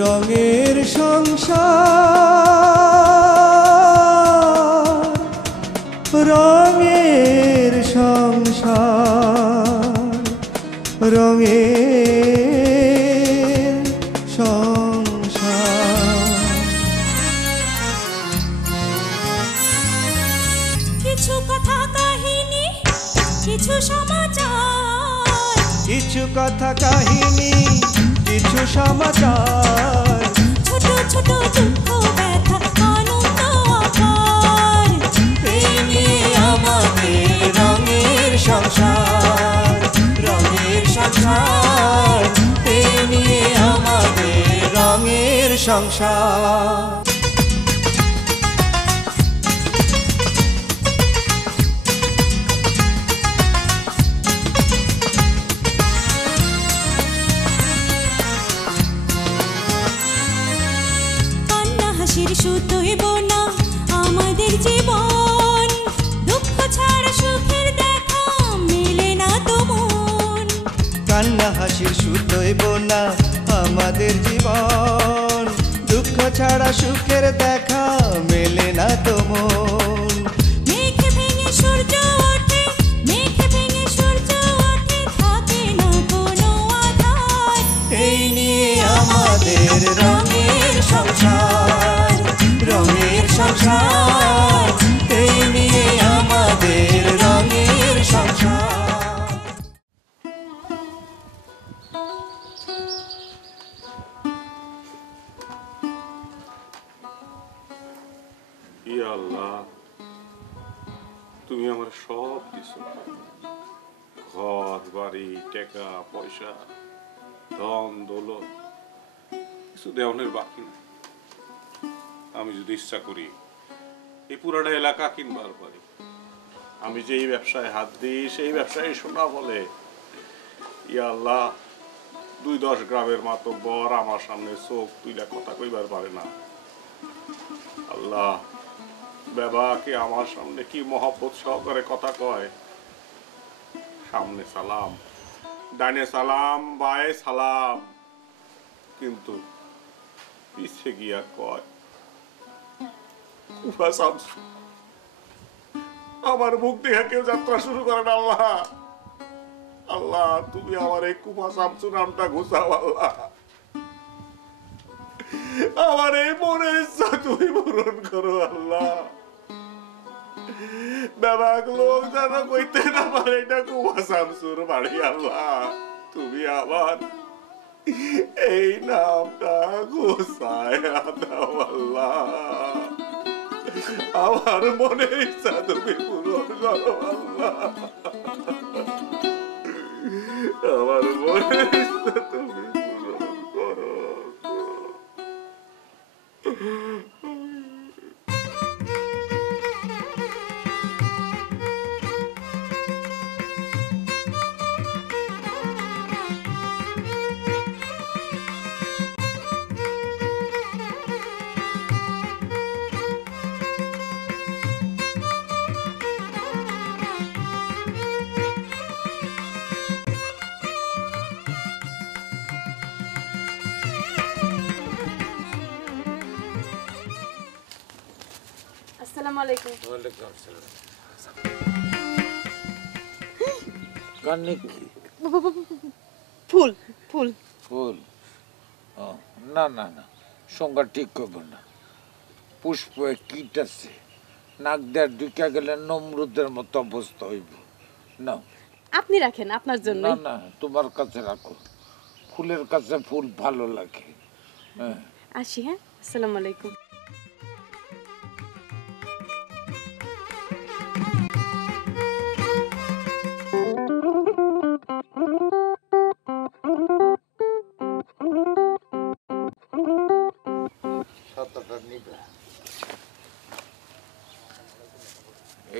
রঙের সংসার, রঙের সংসার, রঙের সংসার। কিছু কথা কাহিনী, কিছু সমাচার, কিছু কথা কাহিনী, কিছু সমাচার, ছোট ছোট দুঃখ ব্যথা আনন্দ আকার। এই নিয়ে আমাদের রঙের সংসার, রঙের সংসার, এই নিয়ে আমাদের রঙের সংসার। শুধুই বোনা আমাদের জীবন, দুঃখ ছাড়া সুখের দেখা মেলে না তো মন। কান্না হাসির সুতোই বোনা আমাদের জীবন, দুঃখ ছাড়া সুখের দেখা মেলে না তো মন। মেঘ ভেঙে সূর্য ওঠে, মেঘ ভেঙে সূর্য ওঠে, থাকে না কোনো আধার। এই নিয়ে আমাদের রঙের সংসার, রঙের সংসার, এই নিয়ে আমাদের রঙের সংসার। ইয়া আল্লাহ, তুমি আমার সব দিছো, ঘর বাড়ি টাকা পয়সা ধন দৌলত, কিছু দেওয়ানের বাকি নাই। আমি যদি ইচ্ছা করি এই পুরাটা এলাকা কিনবার পারি। আমি যে এই ব্যবসায় হাত দিই সেই ব্যবসায় সোনা বলে। ইয়া আল্লাহ, 2-10 গ্রামের মাতব্বর আমার সামনে চোখ তুইলা কথা কইবার পারে না। আল্লাহ, বাবাকে আমার সামনে কি মহব্বত সহকারে কথা কয়। সামনে সালাম, ডানে সালাম, বায়ে সালাম, কিন্তু পিছে গিয়া কয় আমার মুখ দেখে কেউ যাত্রা শুরু করেন। আল্লাহ, আল্লাহ, তুমি আমার এই কুফা শামসু নামটা ঘুষাও। আল্লাহ, আমার এই মনের ইচ্ছা তুমি পূরণ করো। আল্লাহ, ব্যাপক লোক যেন কইতে না পারে এটা কুফা শামসুর বাড়ি। আল্লাহ, তুমি আমার এই নামটা ঘুষায় দাও। আল্লাহ, আমার মনের ইচ্ছা তুমি পূরণ করো। আল্লাহ, আমার মনের ইচ্ছা তুমি পূরণ করো। আসসালামু আলাইকুম। ওয়ালাইকুম আসসালাম। কানে কি? ফুল ফুল ফুল? ও না না না, সংজ্ঞা ঠিক করবো না। পুষ্প কীট আছে, নাক দেয়ার ঢুকে গেলে নমরুদের মতো অবস্থা হইব না। আপনি রাখেন, আপনার জন্য। না না, তোমার কাছে রাখো, ফুলের কাছে ফুল ভালো লাগে। হ্যাঁ, আসি। হ্যাঁ, আসসালামু আলাইকুম।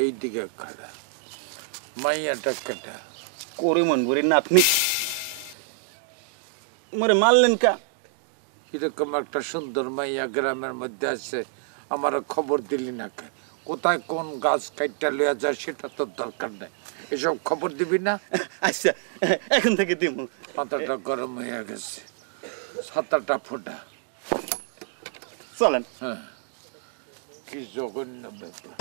এইদিকে খাড়া মাইয়াটা কাটা করে মন ভরি না। আপনি মরে মারলেন কা? এরকম একটা সুন্দর মাইয়া গ্রামের মধ্যে আছে, আমার খবর দিলি না কে? কোথায় কোন গাছ কাইটা লইয়া যায় সেটা তো দরকার নাই, এসব খবর দিবি না। আচ্ছা, এখন থেকে দিব। মাথাটা গরম হয়ে গেছে, ছাতাটা ফোটা। চলেন। হ্যাঁ, কি জঘন্য ব্যাপার।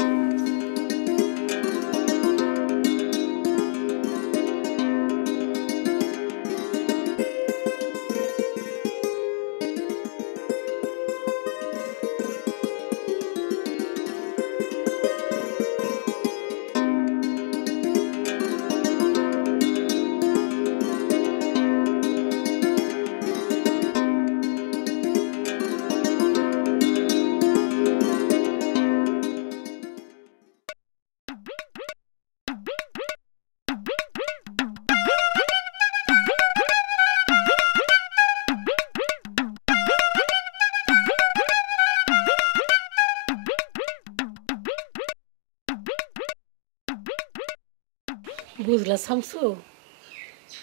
বুঝলা শামসু,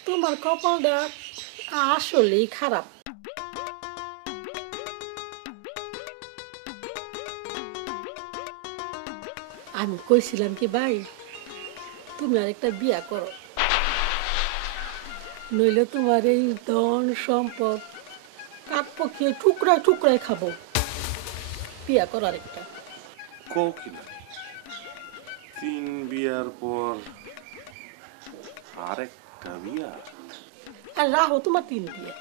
তোমার কপালটা আসলেই খারাপ। আমি কইছিলাম কি ভাই, তুমি আরেকটা বিয়া করো, নইলে তোমার এই ধন সম্পদ কাক পক্ষে টুকরায় টুকরায় খাবো। বিয়া করো আরেকটা। কও কিনা 3 বিয়ার পর আরেকটা বিয়া? আর রাহো তোমার 3 বিয়ে,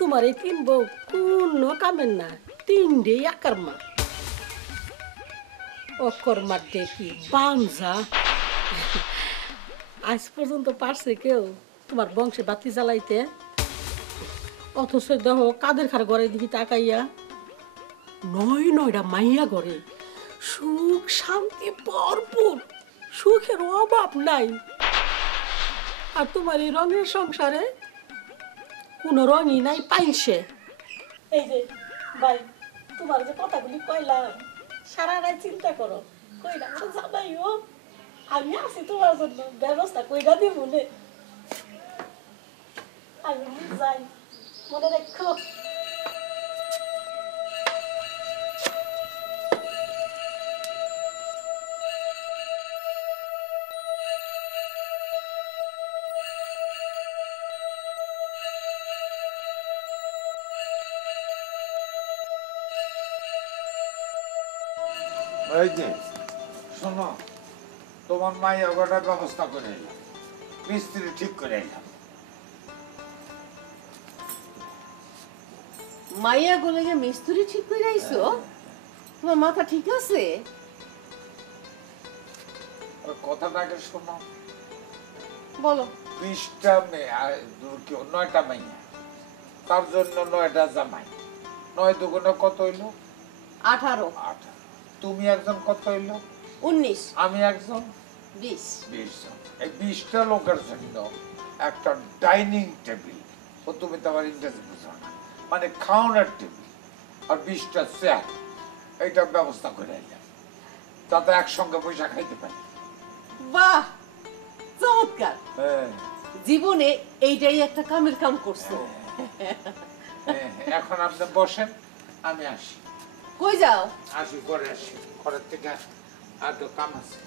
তোমার এই 3 বউ কোন কামের না, 3 একার মা। অকর্মার দেখি বাঞ্জা, আজ পর্যন্ত পারছে কেউ তোমার বংশে বাতি জ্বালাইতে? অথচ দেহ কাদের খার ঘরে দিকে তাকাইয়া 9 মাইয়া ঘরে সুখ শান্তি ভরপুর, সুখের অভাব নাই। আর তোমার এই রঙের সংসারে কোনো রঙই নাই পাইছে। এই যে ভাই, তোমার যে কথাগুলি কইলাম সারা রাত চিন্তা করো, কইরা আমার জানাইও, আমি আছি তোমার জন্য, ব্যবস্থা কইরা দিব নে। আমি যাই, মনে রাখো। এই যে শোনো, তোমার মাইয়া গোটা ব্যবস্থা করে এলাম, মিস্ত্রি ঠিক করে এলাম। মাইয়া গলে যে মিস্ত্রি ঠিক করে আইছো? তোমার মাথা ঠিক আছে? আর কথাটাকে শোনো, বলো। 20টা মেয়ে আর 9টা মাইয়া, তার জন্য 9টা জামাই, 9 দুগুণে কত হইলো? 18 8। তুমি একজন কত হইলো? 19 আমি একজন 20 20 জন। এই 20টা লোকের জন্য একটা ডাইনিং টেবিল, ও তুমি তো আমার ইংরেজি বুঝো না, মানে খাওয়ানোর টেবিল আর 20টা চেয়ার, এইটার ব্যবস্থা করে এলাম, যাতে একসঙ্গে পয়সা খাইতে পারি। বাহ, চমৎকার। হ্যাঁ, জীবনে এইটাই একটা কামের কাম করছো। এখন আপনি বসেন, আমি আসি। কই যাও? আসি, করে আসি, ঘরের থেকে আর তো কাম আছে।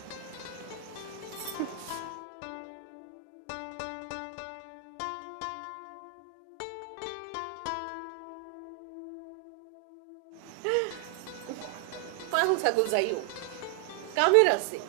পাগল ছাগল যাইও, কামের আছে।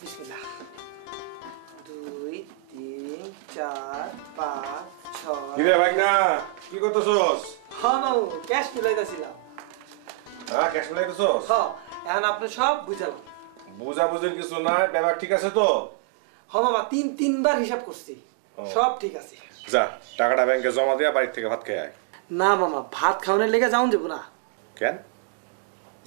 বিসমিল্লাহ। 2 3 4 5 6। কিরে ভাগনা, কি করতেছস? হ্যাঁ বাবু, ক্যাশ মিলাইতেছিলাম। হ্যাঁ, ক্যাশ মিলাইতেছস? হ্যাঁ, এখন আপনি সব বুঝালাম। বুঝাবুঝির কিছু না, ব্যাপার ঠিক আছে তো? হ্যাঁ মামা, 3বার হিসাব করছি, সব ঠিক আছে। যা, টাকাটা ব্যাংকে জমা দিয়া বাড়ি থেকে ভাত খেয়ে আয়। না মামা, ভাত খাওয়ানোর লেগে যাওন যাবো না। কেন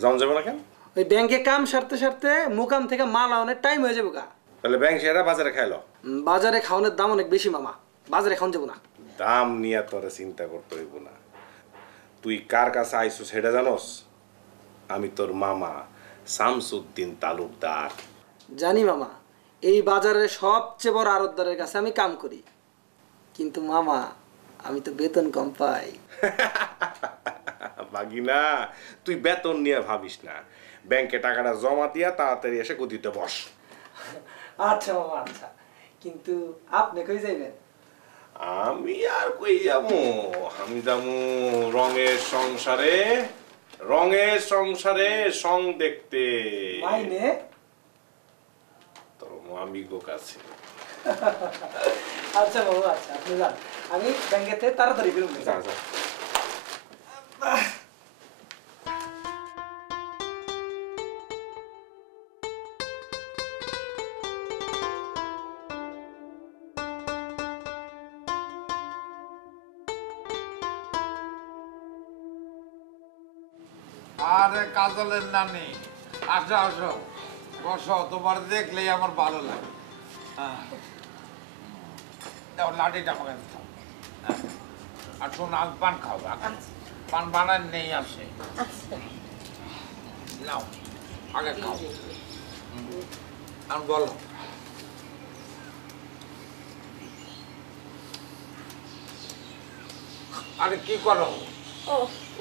যাওন যাবে না কেন? ওই ব্যাংকে কাম সারতে সারতে মোকাম থেকে মাল আনার টাইম হয়ে যাবো গা। তাহলে ব্যাংক সেরা বাজারে খাইলো। বাজারে খাওয়ানোর দাম অনেক বেশি মামা, বাজারে খাওয়ান যাবো না। দাম নিয়ে তোরে চিন্তা করতে হইব না। তুই কার কাছে আইসো সেটা জানোস? আমি তোর মামা শামসুদ্দিন তালুকদার। জানি মামা, এই বাজারের সবচেয়ে বড় আড়তদারের কাছে আমি কাম করি, কিন্তু মামা আমি তো বেতন কম পাই। বাগিনা, তুই বেতন নিয়ে ভাবিস না, ব্যাংকে টাকাটা জমা দিয়া তাড়াতাড়ি এসে গদিতে বস। আচ্ছা মামা আচ্ছা, কিন্তু আপনি কই যাইবেন? আমি আর কই যাবো, আমি যাবো রঙের সংসারে, রঙের সংসারে সং দেখতে মাইনে তোর মামিগো কাছে। আচ্ছা মামা আচ্ছা, আপনি যান, আমি ব্যাংকেতে তাড়াতাড়ি বেরোবো। যা যা। আরে কাজলের নানি, আসো আসো, বসো, তোমার দেখলেই আমার ভালো লাগে। হ্যাঁ, দাও লাঠিটা আমাকে দাও। হ্যাঁ, আর শোনো, আগে পান খাও, আগে পান বানান নেই আসে। নাও আগে খাও। আর বলো, আরে কি করো?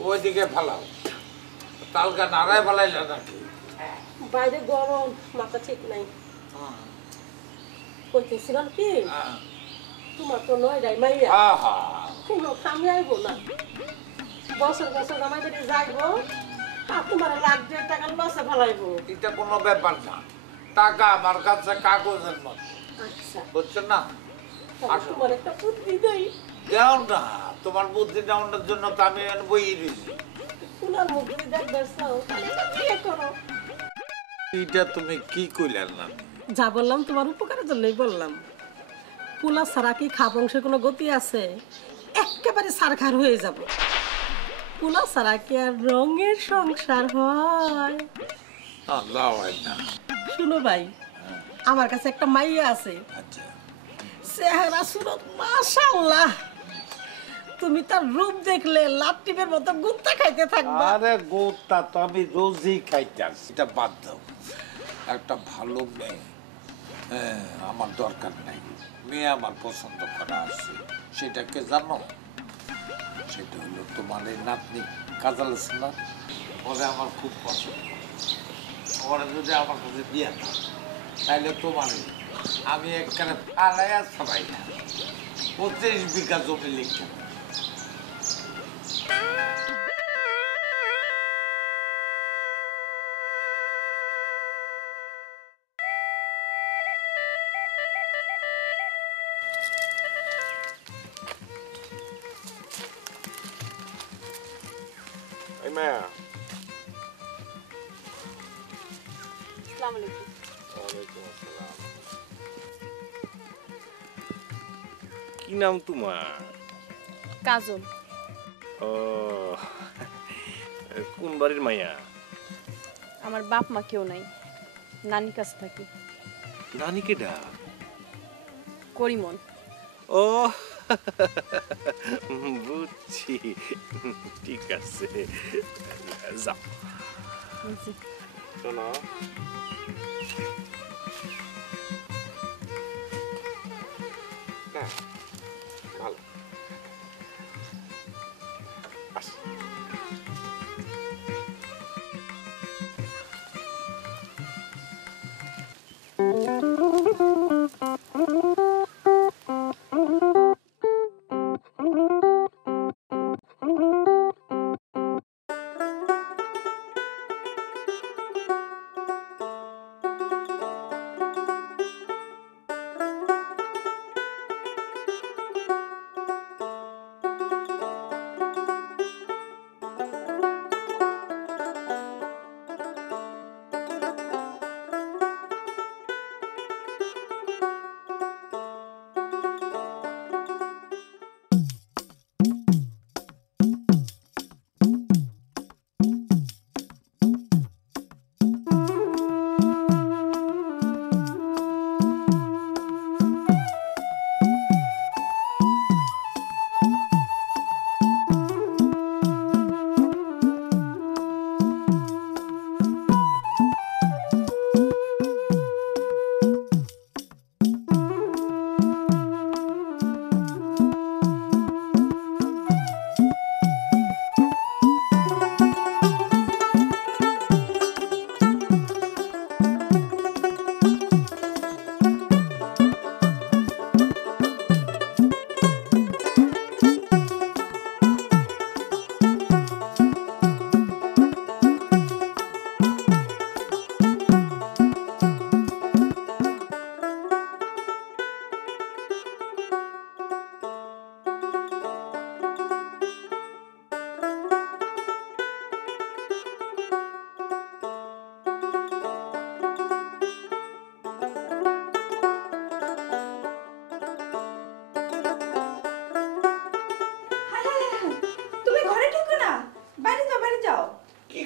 ওইদিকে ফেলাও, তালকা নাড়ায় ফেলাইলে নাকি? বাইরে গরম, মাথা ঠিক নাই। কইতেছিলাম কি, তোমার তো নয়ডাই মাইয়া, আহা, কোনো কামে আইব না। বছর বছর জামাই বাড়ি যাইবো, আর তোমার লাখ 1.5 টাকা লসে ফেলাইবো। এটা কোনো ব্যাপার না, টাকা আমার কাছে কাগজের মতো, আচ্ছা, বুঝছো না? তাহলে তোমার একটা বুদ্ধি দেই। দেও না, তোমার বুদ্ধি দেওয়ার জন্য তো আমি বই দিয়েছি। পুনার মুখ দিয়ে দেখবে চাও, তাহলে বিয়ে করো। এটা তুমি কি কইলেন না? যা বললাম তোমার উপকারের জন্যই বললাম। পোলা ছাড়া কি খা বংশের কোনো গতি আছে? একেবারে সারখার হয়ে যাব। পোলা ছাড়া কি আর রঙের সংসার হয়? আল্লাহ না। শুনো ভাই, আমার কাছে একটা মাইয়া আছে, আচ্ছা, চেহারা সুরত মাশাআল্লাহ। তুমি তার রূপ দেখলে লাট্টিমের মতো গুত্তা খাইতে থাকবা। আরে গোটা তো আমি রোজই খাইতাম, এটা বাদ দাও। একটা ভালো মেয়ে, হ্যাঁ, আমার দরকার নাই। মেয়ে আমার পছন্দ করা আছে, সেটাকে জানো? সেটা হলো তোমার এই নাতনি কাজল আছে না, ওরে আমার খুব পছন্দ। ওরা যদি আমার কাছে বিয়ে না, তাহলে তোমার আমি একখানে ফালাইয়া সবাই না 25 বিঘা জমি লিখতে। এই মায়া, আসসালামু আলাইকুম। ওয়ালাইকুম আসসালাম। কি নাম তোমার? কাজল। ও, কোন বাড়ির মাইয়া? আমার বাপ মা কেউ নাই, নানির কাছে থাকি। নানিকে ডাক। করিমন। ও, বুঝছি, ঠিক আছে, যাও। জি। শোনো, না ভালো, আস।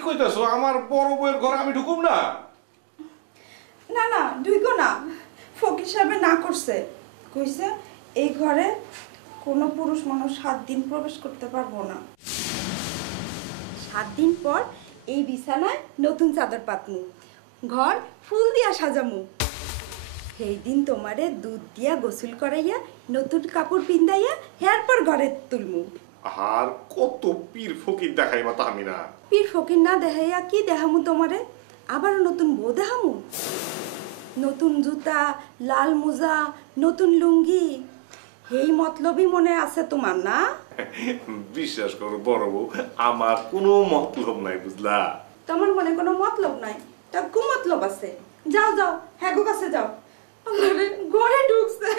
কইতাছো? আমার বড় বউয়ের ঘরে আমি ঢুকুম না? না না ঢুকো না, ফকির সাহেব না করছে, কইছে এই ঘরে কোনো পুরুষ মানুষ 7 দিন প্রবেশ করতে পারবো না। 7 দিন পর এই বিছানায় নতুন চাদর পাতমু, ঘর ফুল দিয়া সাজামু, সেই দিন তোমারে দুধ দিয়া গোসল করাইয়া নতুন কাপড় পিন্দাইয়া হেয়ার পর ঘরে তুলমু। আর কত পীর ফকির দেখাইবা তাহমিনা? পীর ফকির না দেখাইয়া কি দেখামু তোমারে? আবার নতুন বউ দেখামু, নতুন জুতা, লাল মোজা, নতুন লুঙ্গি, এই মতলবই মনে আছে তোমার না? বিশ্বাস করো বড় বউ, আমার কোনো মতলব নাই, বুঝলা? তোমার মনে কোনো মতলব নাই, তা কু মতলব আছে? যাও যাও হ্যাগো কাছে যাও। আমারে ঘরে ঢুকছে,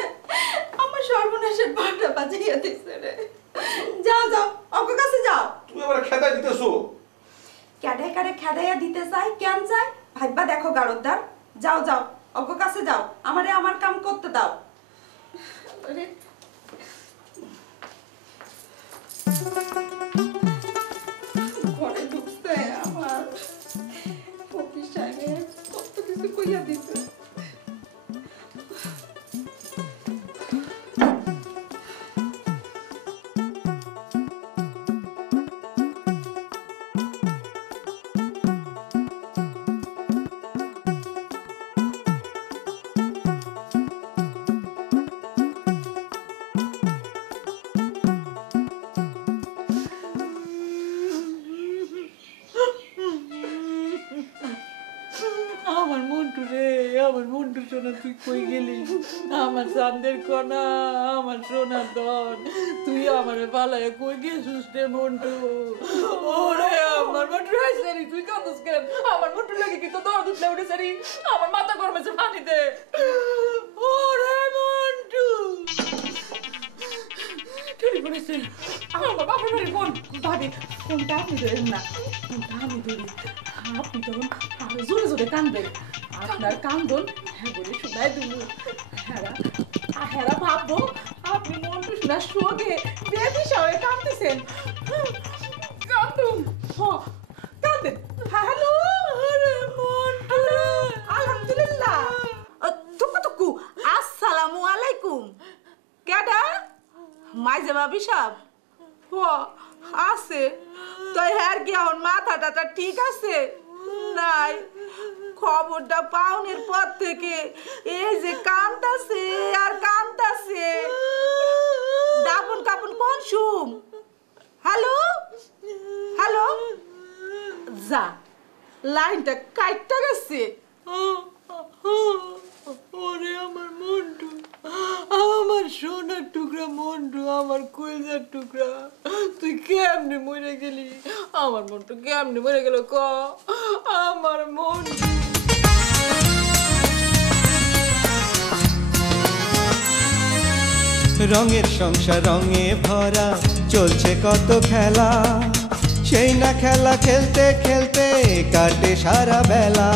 আমার সর্বনাশের বারটা বাজাইয়া দিছে রে। যাও যাও অগো কাছে যাও। তুমি আবার খেদাই দিতেছো? ক্যাডাই কারে খেদাইয়া দিতে চাই, কেন চাই ভাইবা দেখো গারদদার। যাও যাও অগো কাছে যাও, আমারে আমার কাম করতে দাও। আরে ঘরে ঢুকছে আমার ফকির সাহেব কত কিছু কইয়া দিছে। আমার মন্টু রে, আমার মন্টু সোনা, তুই কই গেলি? আমার চাঁদের কণা, আমার সোনার ধন, তুই আমারে পালায় কই গেছিস রে মন্টু? ওরে আমার মন্টু সারি, তুই কাঁদছিস কেন? আমার মন্টু লাগে কি তো দরদ উঠলে উঠে সারি, আমার মাথা গরমেছে পানি দে। ওরে মন্টু টেলিফোন এসে, আমার বাবার বাড়ির ফোন। ভাবি ফোনটা আপনি ধরেন না, ফোনটা আমি ধরি। আপনি তখন আরো জোরে জোরে কাঁদবেন, আপনার কান্দন হ্যাঁ বলে শোনাই দিল। হেরা ভাববো আপনি মন্টু শোনার শোকে বেবি সবাই কাঁদতেছেন। কান্দুন কাঁদেন। হ্যালো মন্টু, আলহামদুলিল্লাহ। টুকু টুকু আসসালামু আলাইকুম। কেডা? মাইজে ভাবি সাহেব আছে তো? হ্যার কি এখন মাথা টাটা ঠিক আছে? নাই, খবরটা পাওনের পর থেকে এই যে কান্দাছে আর কান্দাছে। দাপন কাপন কোন সুম? হ্যালো হ্যালো, যা লাইনটা কাটটা গেছে। ওরে আমার মন্টু, আমার সোনার টুকরা মন্টু, আমার কলিজার টুকরা, তুই কেমনে মরে গেলি? আমার মন্টু কেমনে মরে গেল ক? আমার মন্টু। রঙের সংসার রঙে ভরা, চলছে কত খেলা, সেই না খেলা খেলতে খেলতে কাটে সারা বেলা।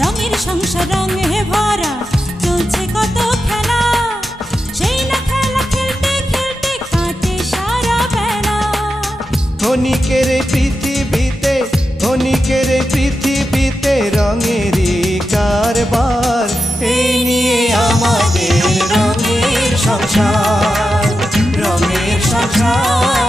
রঙের সংসার রঙে ভরা, চলছে কত খেলা, সেই না খেলা খেলতে খেলতে কাটে সারা বেলা। ক্ষণিকের এই পৃথিবীতে, ক্ষণিকের এই পৃথিবীতে রঙেরই কারবার, এই নিয়ে আমাদের রঙের সংসার, রঙের সংসার।